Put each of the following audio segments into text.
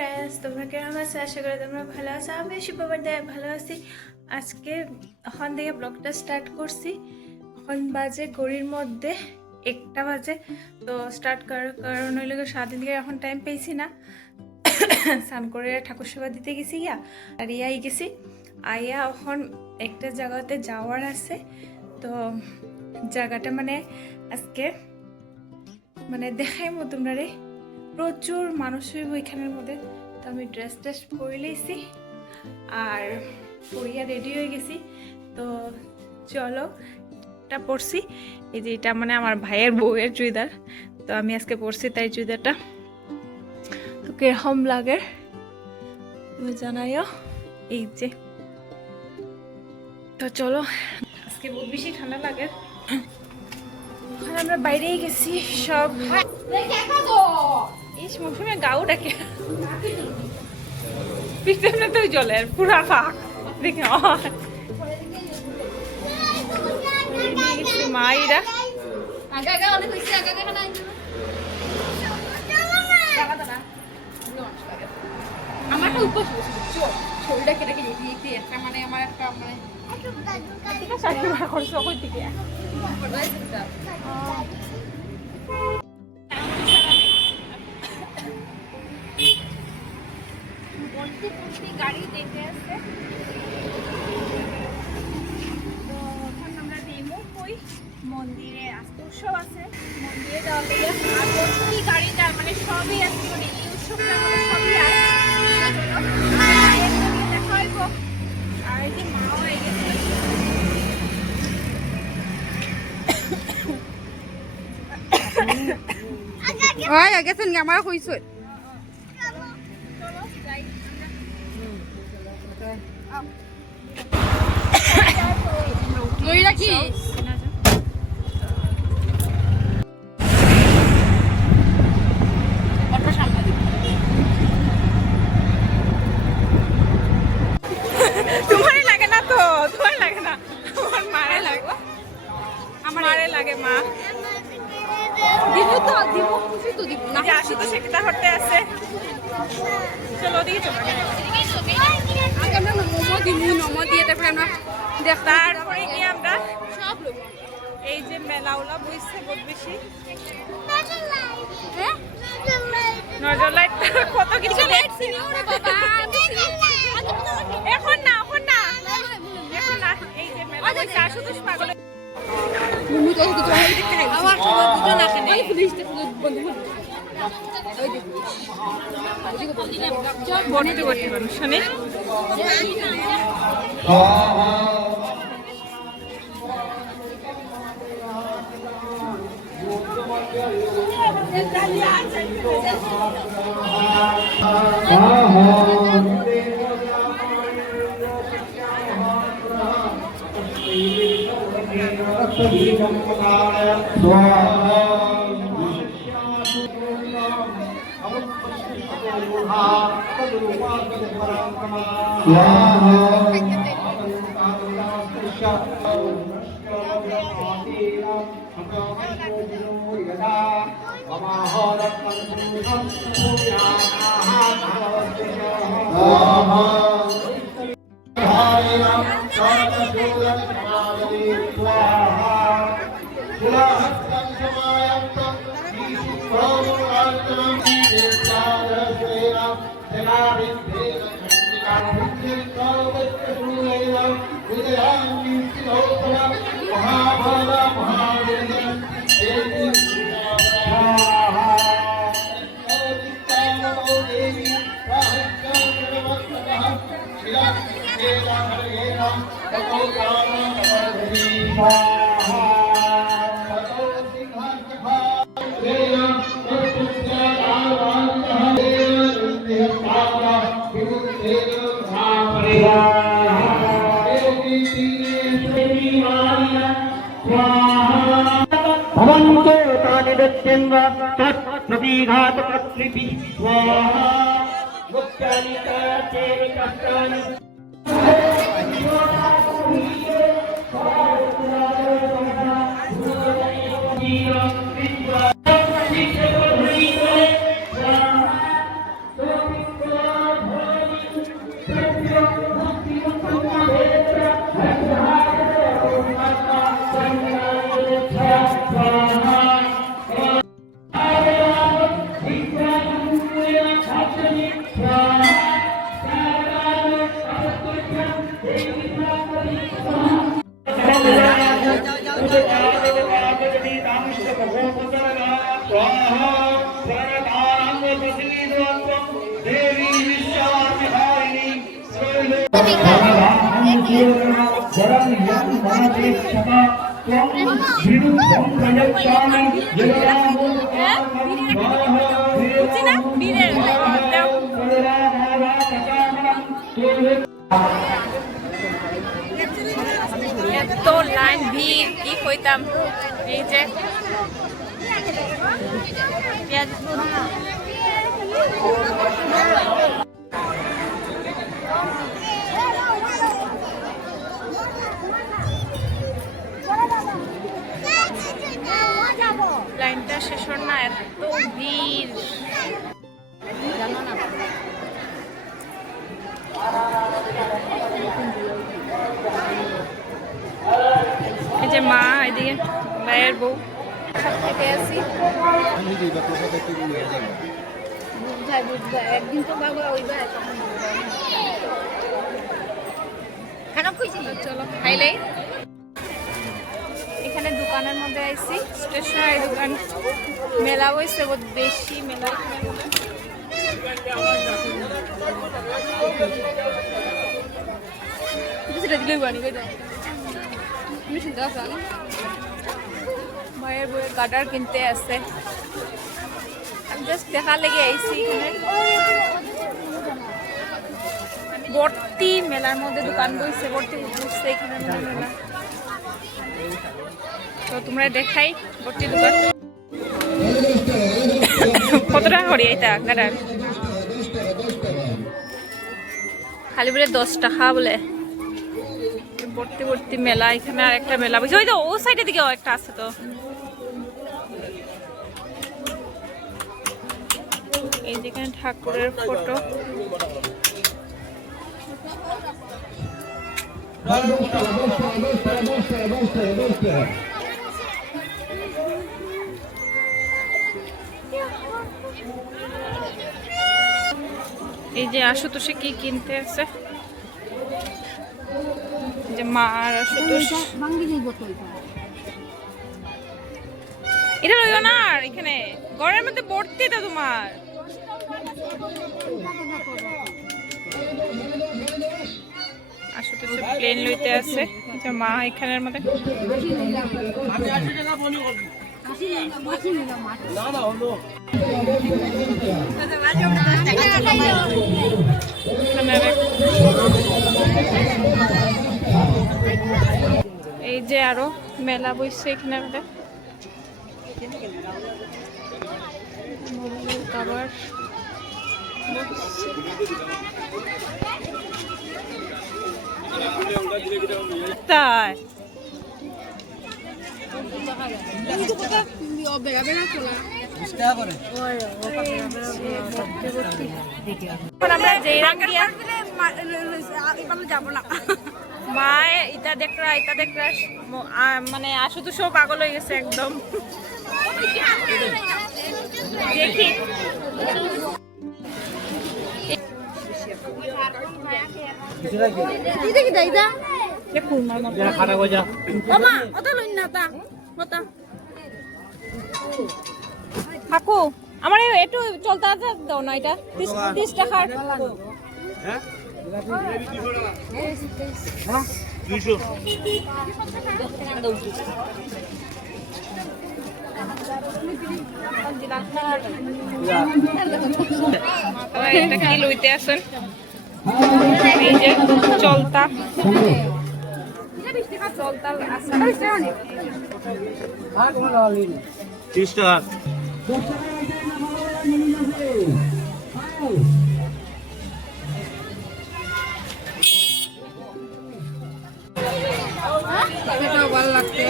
Friends, তোমরা কেমন আছো? আশা করি তোমরা ভালো আছো। আমি শুভবার দেয় ভালো আছি। আজকে এখন থেকে ব্লগটা স্টার্ট করছি। এখন বাজে ঘড়ির মধ্যে 1টা বাজে। তো স্টার্ট করার কারণ হইলে সারাদিন থেকে এখন টাইম পেয়েছি না। স্নান করে ঠাকুর সেবা দিতে গেছি আর ইয়াই গেছি। আইয়া এখন একটা জায়গাতে যাওয়ার আছে। তো জায়গাটা মানে আজকে মানে দেখাইমো তোমরা রে, প্রচুর মানুষ হইব এখানের মধ্যে। তো আমি ড্রেস পরে লইছি আর পরিয়া রেডি হয়ে গেছি। তো চলো, এটা পরছি। এই যে এটা মানে আমার ভাইয়ের বউয়ের চুড়িদার। তো আমি আজকে পরছি তাই চুড়িদারটা। তো কিরকম লাগে তুমি জানাইও। এই যে, তো চলো, আজকে বহুত বেশি ঠান্ডা লাগে। আমরা বাইরেই গেছি সব। ইস মৌসুমে গাও ডাকে পিছনে তো জলের পুরা ফাঁক দেখে মাইরা আমারটা উপোস শরীরটা কেটে কেটে একটা মানে আমার একটা মানে গাড়ি দেখে আসছে। তো এখন আমরা নেমো কই মন্দিরে, আজকে উৎসব আছে, মন্দিরে যাওয়া আর প্রতি গাড়ি যায় মানে সবই আজকে মানে এই উৎসবটা আমাদের সবই আর দেখা হইব। আর এই যে মাও হয়ে গেছে গেছেন আমার হইছে। ময়ূরা কি তোমারই লাগে না? তো তোমার লাগে না, আমার মারে লাগে। আমার মারে লাগে মা। দিব তো দিব, খুশি তো দিব না। আসো তো সেটা হতে আছে। চলো ওদিকে চলো। আগে আমরা মোমো দিব, মোমো দিয়ে তারপরে আমরা তারপরে গিয়ে আমরা সব লোক এই যে মেলাওলা বইছে বহুত বেশি। হ্যাঁ নজর লাইট কত কিছু দেখছি। এখন না, এখন না, এখন না। এই যে মেলা বইছে, আসো তো পাগল। মুমু তো তো আমার সব দুটো না কেন এই পুলিশটা বন্ধু ওই দেখো ভর্তি ভর্তি মানুষ শুনে। এত লাইন ভিড় কি কইতাম এই যে লাইনটা শেষ হল না, এত ভিড় জানো না। এই যে মা, এদিকে ভাইয়ের বউ থেকে আসি। একদিন তো বাবা ওই ভাই খারাপ হয়েছিল। চলো খাইলেই এখানে দোকানের মধ্যে আইছি, স্টেশনারি দোকান। মেলা হয়েছে বহুত বেশি মেলা। ভাইয়ের বইয়ের গাডার কিনতে আছে, আমি জাস্ট দেখা লেগে আইছি। এখানে ভর্তি মেলার মধ্যে দোকান বইছে, ভর্তি বসছে এখানে মেলা। তো তোমরা দেখাই ভর্তি দোকান। কত টাকা করি এটা গাডার? খালি বলে 10 টাকা বলে। ভর্তি ভর্তি মেলা। এখানে আর একটা মেলা বসে, ওই তো ও সাইডের দিকেও একটা আছে। তো এই যেখানে ঠাকুরের ফটো। এই যে আশুতোষে কি কিনতে আছে, যে মা আর আশুতোষ। এটা লইও না, আর এখানে ঘরের মধ্যে ভর্তি তো তোমার। আশুতোষে প্লেন লইতে আছে, যে মা এখানের মধ্যে। এই যে আরো মেলা বসছে এখানে আমাদের। খাবার তাই আমরা যেরাম দিয়া যাবো না। মা এটা দেখরা এটা দেখরা মানে আশুতোষ পাগল হয়ে গেছে একদম। দেখি কাকু আমার একটু চলতে দাও না, এটা 30 টাকার। এটা কি লইতে আসেন? এই যে চলতা চলতা আছে 30 টাকা। এটাও ভালো লাগছে।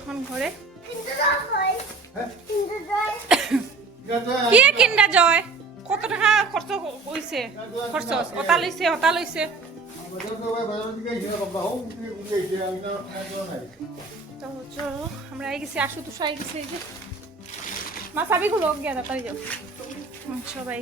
এখন ঘরে কি কিন্ডা জয় কত টাকা খরচ হইছে? খরচ ওটা লইছে তো চলো আমরা আই গেছি, আসু তুষো আই গেছি, এই যে মা চাবিগুলো গিয়া তাড়াতাড়ি যাও। সবাই